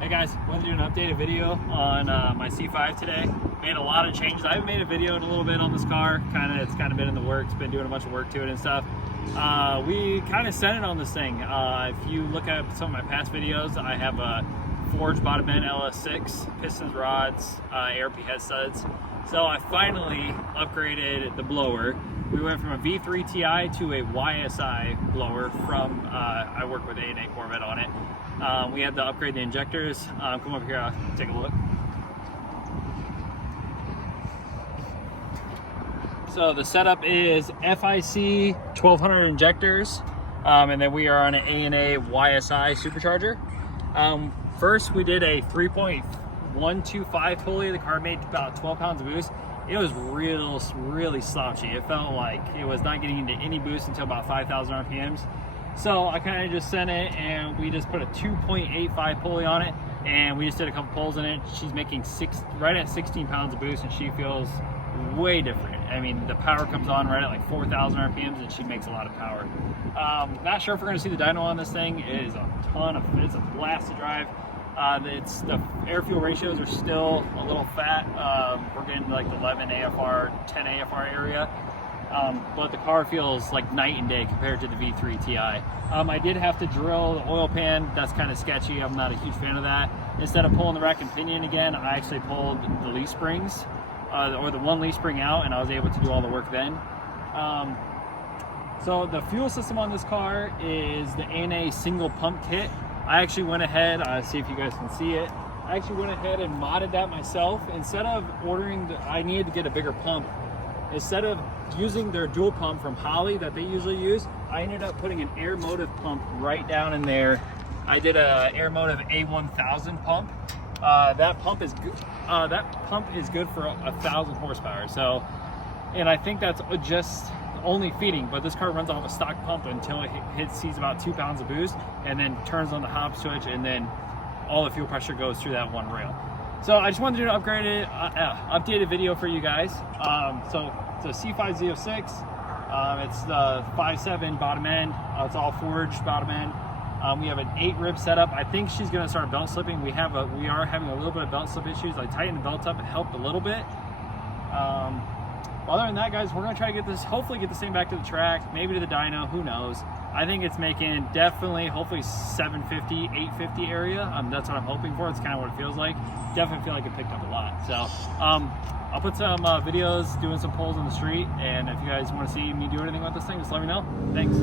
Hey guys, wanted to do an updated video on my C5 today. Made a lot of changes. I haven't made a video in a little bit on this car. It's kind of been in the works. Been doing a bunch of work to it and stuff. We kind of sent it on this thing. If you look at some of my past videos, I have a forged bottom end LS6, pistons, rods, ARP head studs. So I finally upgraded the blower. We went from a V3 Ti to a YSI blower from, I work with A&A Corvette on it. We had to upgrade the injectors. Come over here, I'll take a look. So the setup is FIC 1200 injectors, and then we are on an A&A YSI Supercharger. First we did a 3.125 pulley. The car made about 12 pounds of boost. It was really slouchy. It felt like it was not getting into any boost until about 5,000 RPMs. So I kind of just sent it, and we just put a 2.85 pulley on it, and we just did a couple pulls in it. She's making right at 16 pounds of boost, and she feels way different. I mean, the power comes on right at like 4,000 RPMs, and she makes a lot of power. Not sure if we're going to see the dyno on this thing. It is it's a blast to drive. The air fuel ratios are still a little fat. We're getting like the 11 AFR, 10 AFR area. But the car feels like night and day compared to the V3 Ti. I did have to drill the oil pan. That's kind of sketchy. I'm not a huge fan of that. Instead of pulling the rack and pinion again, I actually pulled the leaf springs, or the one leaf spring out, and I was able to do all the work then. So the fuel system on this car is the A&A single pump kit. I actually went ahead, see if you guys can see it. I actually went ahead and modded that myself. Instead of ordering, I needed to get a bigger pump. Instead of using their dual pump from Holley that they usually use, I ended up putting an Air Motive pump right down in there. I did a Air Motive A1000 pump. That pump is good. That pump is good for 1,000 horsepower. So, and I think that's just only feeding, but this car runs off a stock pump until it sees about 2 pounds of boost, and then turns on the hop switch, and then all the fuel pressure goes through that one rail. So I just wanted to do an updated video for you guys. So it's a C5 Z06. It's the 5.7 bottom end. It's all forged bottom end. We have an 8 rib setup. I think she's going to start belt slipping. We are having a little bit of belt slip issues. I tightened the belt up. It helped a little bit. Other than that, guys, we're going to try to hopefully get this thing back to the track, maybe to the dyno, who knows. I think it's making hopefully 750, 850 area. That's what I'm hoping for. It's kind of what it feels like. Definitely feel like it picked up a lot. So I'll put some videos doing some pulls on the street, and if you guys want to see me do anything with this thing, just let me know. Thanks.